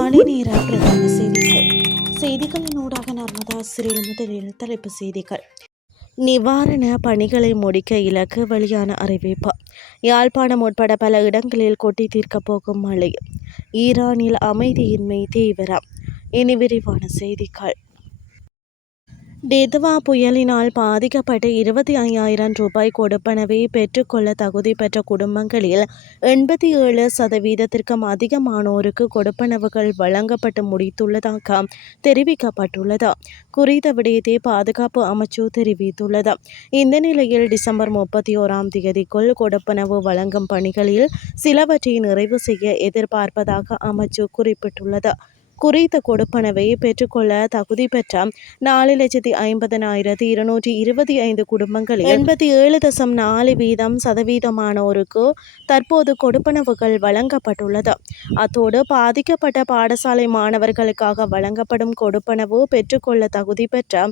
காலை நேர பிரதான செய்திகள். செய்திகளினூடாக நர்மதா சிறில் முதலில் தலைப்பு செய்திகள். நிவாரண பணிகளை முடிக்க இலக்கு, வெளியான அறிவிப்பு. யாழ்ப்பாணம் உட்பட பல இடங்களில் கொட்டி தீர்க்கப் போகும் மழை. ஈரானில் அமைதியின்மை தீவிரம். இனி விரிவான செய்திகள். டெதுவா புயலினால் பாதிக்கப்பட்டு 25,000 ரூபாய் கொடுப்பனவை பெற்றுக்கொள்ள தகுதி பெற்ற குடும்பங்களில் 87% அதிகமானோருக்கு கொடுப்பனவுகள் வழங்கப்பட்டு முடித்துள்ளதாக தெரிவிக்கப்பட்டுள்ளது. குறித்த விடயத்தை பாதுகாப்பு அமைச்சு தெரிவித்துள்ளது. இந்த நிலையில் டிசம்பர் 31ஆம் தேதிக்குள் கொடுப்பனவு வழங்கும் பணிகளில் சிலவற்றை நிறைவு செய்ய எதிர்பார்ப்பதாக அமைச்சு குறிப்பிட்டுள்ளது. குறித்த கொடுப்பனவை பெற்றுக்கொள்ள தகுதி பெற்ற 4,50,225 குடும்பங்களில் 87.4% தற்போது கொடுப்பனவுகள் வழங்கப்பட்டுள்ளது. அத்தோடு பாதிக்கப்பட்ட பாடசாலை மாணவர்களுக்காக வழங்கப்படும் கொடுப்பனவு பெற்றுக்கொள்ள தகுதி பெற்ற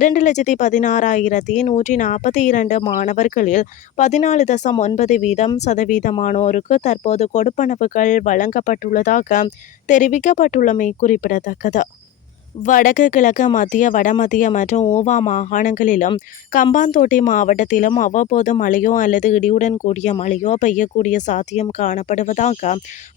2,16,142 மாணவர்களில் 14.9% தற்போது கொடுப்பனவுகள் வழங்கப்பட்டுள்ளதாக தெரிவிக்கப்பட்டுள்ளமை குறிப்பிடத்தக்கது. வடக்கு, கிழக்கு, மத்திய, வடமத்திய மற்றும் ஊவா மாகாணங்களிலும் கம்பாந்தோட்டை மாவட்டத்திலும் அவ்வப்போது மழையோ அல்லது இடியுடன் கூடிய மழையோ பெய்யக்கூடிய சாத்தியம் காணப்படுவதாக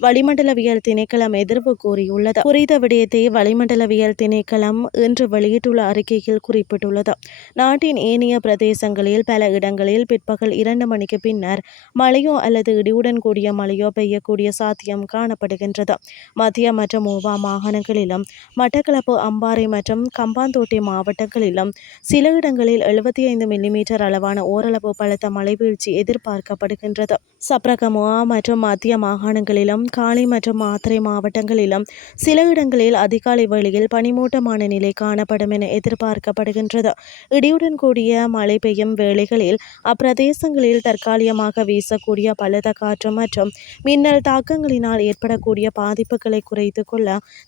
வளிமண்டலவியல் திணைக்களம் எதிர்வு கூறியுள்ளது. குறித்த விடயத்தை வளிமண்டலவியல் திணைக்களம் இன்று வெளியிட்டுள்ள அறிக்கையில் குறிப்பிட்டுள்ளது. நாட்டின் ஏனைய பிரதேசங்களில் பல இடங்களில் பிற்பகல் 2 மணிக்கு பின்னர் மழையோ அல்லது இடியுடன் கூடிய மழையோ பெய்யக்கூடிய சாத்தியம் காணப்படுகின்றது. மத்திய மற்றும் ஊவா மாகாணங்களிலும் மட்டக்களப்பு, அம்பாறை மற்றும் கம்பாந்தோட்டை மாவட்டங்களிலும் சில இடங்களில் 75 மில்லிமீட்டர் அளவான ஓரளவு பலத்த மழை வீழ்ச்சி எதிர்பார்க்கப்படுகின்றது. சப்ரகமுவா மற்றும் மத்திய மாகாணங்களிலும் காலி மற்றும் மாத்தறை மாவட்டங்களிலும் சில இடங்களில் அதிகாலை வேளையில் பனிமூட்டமான நிலை காணப்படும் என எதிர்பார்க்கப்படுகின்றது. இடியுடன் கூடிய மழை பெய்யும் வேளைகளில் அப்பிரதேசங்களில் தற்காலிகமாக வீசக்கூடிய பலத்த காற்று மற்றும் மின்னல் தாக்கங்களினால் ஏற்படக்கூடிய பாதிப்புகளை குறைத்துக் கொள்ள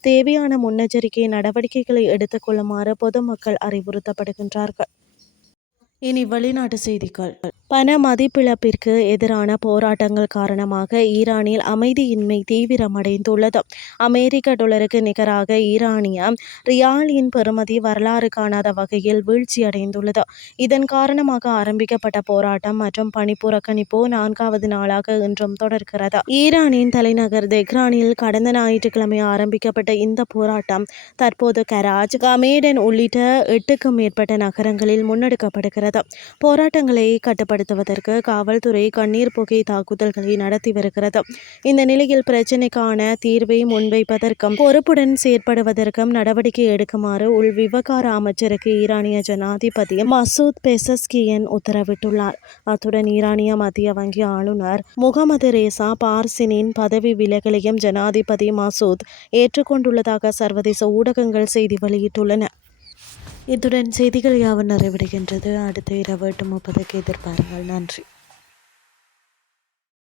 தேவையான முன்னெச்சரிக்கை நடவடிக்கைகளை எடுத்துக் கொள்ளுமாறு பொதுமக்கள் அறிவுறுத்தப்படுகின்றார்கள். இனி வெளிநாட்டு செய்திகள். பண மதிப்பிழப்பிற்கு எதிரான போராட்டங்கள் காரணமாக ஈரானில் அமைதியின்மை தீவிரமடைந்துள்ளது. அமெரிக்க டாலருக்கு நிகராக ஈரானிய ரியாலின் பெறுமதி வரலாறு காணாத வகையில் வீழ்ச்சியடைந்துள்ளது. இதன் காரணமாக ஆரம்பிக்கப்பட்ட போராட்டம் மற்றும் பணி புறக்கணிப்பு 4வது நாளாக இன்றும் தொடர்கிறது. ஈரானின் தலைநகர் தெஹ்ரானில் கடந்த ஞாயிற்றுக்கிழமை ஆரம்பிக்கப்பட்ட இந்த போராட்டம் தற்போது கராச், கமேடன் உள்ளிட்ட 8க்கும் மேற்பட்ட நகரங்களில் முன்னெடுக்கப்படுகிறது. போராட்டங்களை கட்டுப்படுத்துவதற்கு காவல்துறை கண்ணீர் புகை தாக்குதல்களை நடத்தி வருகிறது. இந்த நிலையில் பிரச்சினைக்கான தீர்வை முன்வைப்பதற்கும் பொறுப்புடன் செயற்படுவதற்கும் நடவடிக்கை எடுக்குமாறு உள்விவகார அமைச்சருக்கு ஈரானிய ஜனாதிபதி மசூத் பெசஸ்கியன் உத்தரவிட்டுள்ளார். அத்துடன் ஈரானிய மத்திய வங்கி ஆளுநர் முகமது ரேசா பார்சினின் பதவி விலகலையும் ஜனாதிபதி மசூத் ஏற்றுக்கொண்டுள்ளதாக சர்வதேச ஊடகங்கள் செய்தி வெளியிட்டுள்ளன. இத்துடன் செய்திகள் யாவும் நிறைவடைகின்றது. அடுத்த இரவு 8:30க்கு எதிர்பாருங்கள். நன்றி.